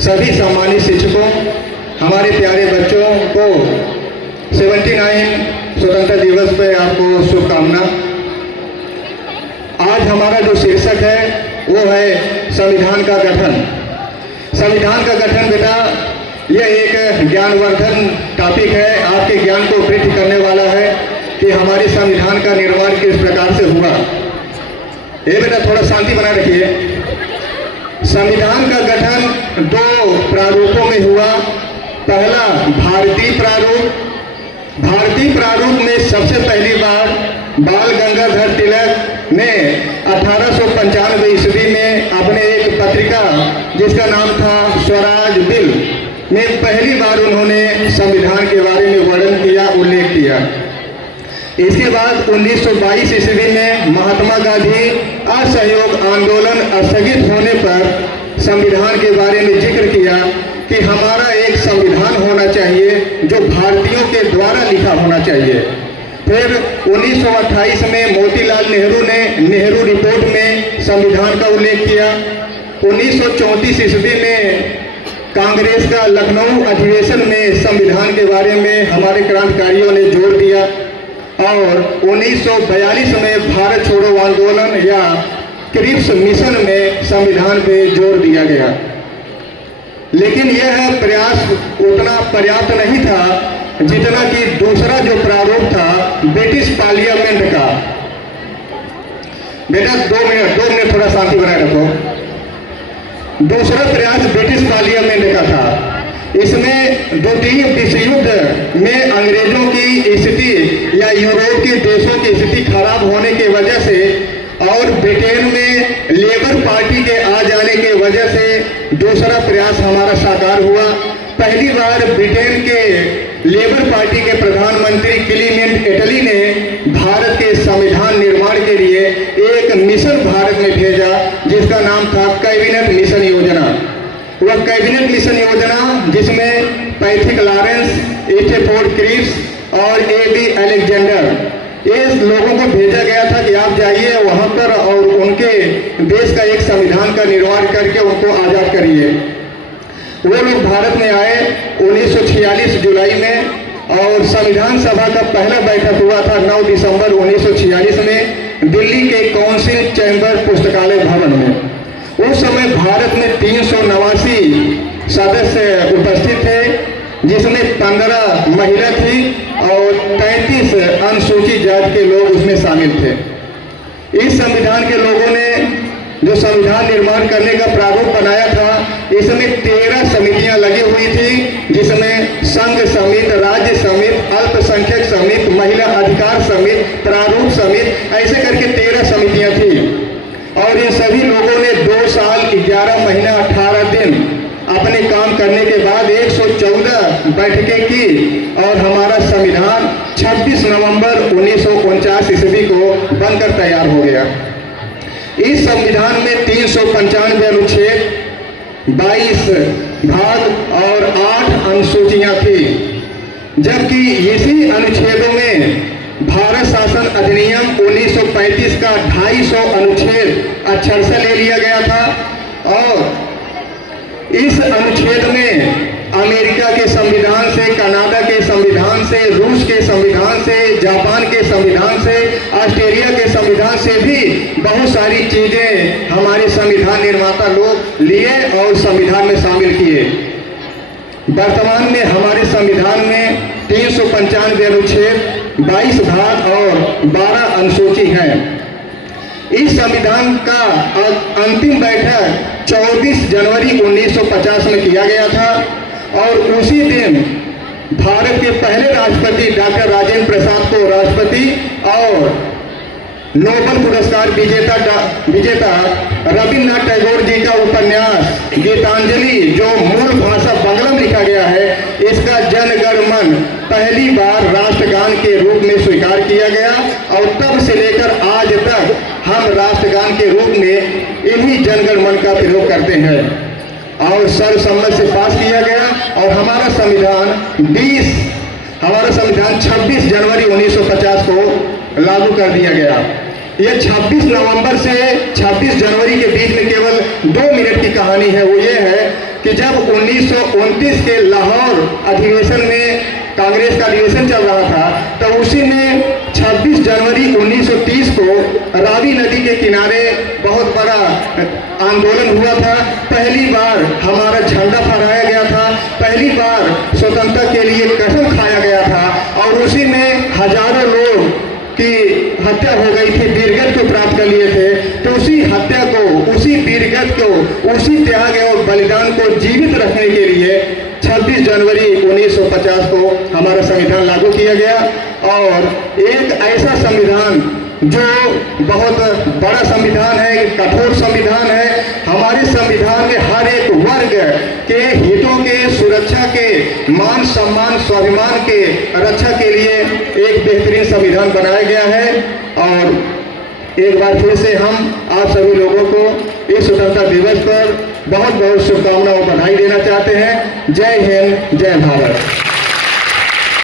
सभी सम्मानित शिक्षकों, हमारे प्यारे बच्चों को 79 स्वतंत्रता दिवस पे आपको शुभकामना। आज हमारा जो शीर्षक है वो है संविधान का गठन। संविधान का गठन बेटा यह एक ज्ञानवर्धन टॉपिक है, आपके ज्ञान को वृद्धि करने वाला है कि हमारे संविधान का निर्माण किस प्रकार से हुआ। ये बेटा थोड़ा शांति बनाए रखिए। संविधान का गठन दो प्रारूपों में हुआ। पहला भारतीय प्रारूप। भारतीय प्रारूप में सबसे पहली बार बाल गंगाधर तिलक ने 1895 ईस्वी में अपने एक पत्रिका जिसका नाम था स्वराज बिल में पहली बार उन्होंने संविधान के बारे में वर्णन किया, उल्लेख किया। इसके बाद 1922 ईस्वी में महात्मा गांधी असहयोग आंदोलन स्थगित होने पर संविधान के बारे में जिक्र किया कि हमारा एक संविधान होना चाहिए जो भारतीयों के द्वारा लिखा होना चाहिए। फिर 1928 में मोतीलाल नेहरू ने नेहरू रिपोर्ट में संविधान का उल्लेख किया। 1934 ईस्वी में कांग्रेस का लखनऊ अधिवेशन में संविधान के बारे में हमारे क्रांतिकारियों ने जोर दिया और 1942 में भारत छोड़ो आंदोलन या क्रिप्स मिशन में संविधान पे जोर दिया गया। लेकिन यह प्रयास उतना पर्याप्त नहीं था जितना कि दूसरा जो प्रारूप था ब्रिटिश पार्लियामेंट का। बेटा 2 मिनट थोड़ा शांति बनाए रखो। दूसरा प्रयास ब्रिटिश पार्लियामेंट का था। इसमें द्वितीय विश्व युद्ध में अंग्रेजों की स्थिति या यूरोप के देशों की स्थिति खराब होने की वजह से और ब्रिटेन में लेबर पार्टी के आ जाने की वजह से दूसरा प्रयास हमारा साकार हुआ। पहली बार ब्रिटेन के लेबर पार्टी के प्रधानमंत्री क्लीमेंट एटली ने भारत के संविधान निर्माण के लिए एक मिशन भारत में भेजा जिसका नाम था कैबिनेट मिशन योजना। वह कैबिनेट मिशन योजना जिसमें पैथिक लॉरेंस, स्टेफोर्ड क्रिप्स और ए.बी. अलेक्जेंडर इस लोगों को भेजा गया था कि आप जाइए वहां पर और उनके देश का एक संविधान का निर्माण करके उनको आज़ाद करिए। वो लोग भारत में आए 1946 जुलाई में और संविधान सभा का पहला बैठक हुआ था 9 दिसंबर 1946 में दिल्ली के काउंसिल चैम्बर पुस्तकालय भवन में। उस समय भारत में 389 सदस्य उपस्थित थे जिसमें 15 महिला थी और 33 अनुसूचित जाति के लोग उसमें शामिल थे। इस संविधान के लोगों ने जो संविधान निर्माण करने का प्रारूप बनाया था इसमें 13 समितियां लगी हुई थी जिसमें संघ समिति, राज्य समिति, अल्पसंख्यक समिति, महिला अधिकार समिति, प्रारूप समिति, ऐसे करके 13 समितियां थी। और इन सभी लोगों ने 2 साल 11 महीना 18 दिन अपने काम करने के बाद 114 बैठकें की और हमारा संविधान 26 नवंबर 1949 ईस्वी को बनकर तैयार हो गया। इस संविधान में 395 अनुच्छेद, 22 भाग और 8 अनुसूचियां थी, जबकि इसी अनुच्छेदों में भारत शासन अधिनियम 1935 का 250 अनुच्छेद अक्षर से ले लिया गया था और इस अनुच्छेद में अमेरिका के संविधान से, कनाडा के संविधान से, रूस के संविधान से, जापान के संविधान से, ऑस्ट्रेलिया के संविधान से भी बहुत सारी चीजें हमारे संविधान निर्माता लोग लिए और संविधान में शामिल किए। वर्तमान में हमारे संविधान में 395 अनुच्छेद, 22 भाग और 12 अनुसूची हैं। इस संविधान का अंतिम बैठक 24 जनवरी 1950 में किया गया था और उसी दिन भारत के पहले राष्ट्रपति डॉक्टर राजेंद्र प्रसाद को राष्ट्रपति और नोबेल पुरस्कार विजेता रविन्द्रनाथ टैगोर जी का उपन्यास गीतांजलि जो मूल भाषा बांग्ला में लिखा गया है इसका जन गण मन पहली बार राष्ट्रगान के रूप में स्वीकार किया गया और तब से लेकर आज तक हम राष्ट्रगान के रूप में इन्हीं जनगण मन का प्रयोग करते हैं और सर्वसम्मति से पास किया गया और हमारा संविधान 26 जनवरी 1950 को लागू कर दिया गया। ये 26 नवंबर से 26 जनवरी के बीच में केवल 2 मिनट की कहानी है। वो ये है कि जब 1929 के लाहौर अधिवेशन में कांग्रेस का अधिवेशन चल रहा था, तो उसी में 26 जनवरी 1930 को रावी नदी के किनारे बहुत बड़ा आंदोलन हुआ था। पहली बार हमारा झंडा फहराया गया था, पहली बार स्वतंत्रता के लिए कसम खाया गया था, और उसी में हजारों लोग की हत्या हो गई थी, वीरगति को प्राप्त कर लिए थे। तो उसी हत्या को, उसी वीरगति को, उसी त्याग और बलिदान को जीवित रखने के लिए 26 जनवरी 1950 को हमारा संविधान लागू किया गया। और एक ऐसा संविधान जो बहुत बड़ा संविधान है, कठोर संविधान है। हमारे संविधान में हर एक वर्ग के हितों के सुरक्षा के, मान सम्मान स्वाभिमान के रक्षा के लिए एक बेहतरीन संविधान बनाया गया है। और एक बार फिर से हम आप सभी लोगों को इस स्वतंत्रता दिवस पर बहुत बहुत शुभकामनाओं और बधाई देना चाहते हैं। जय हिंद, जय भारत।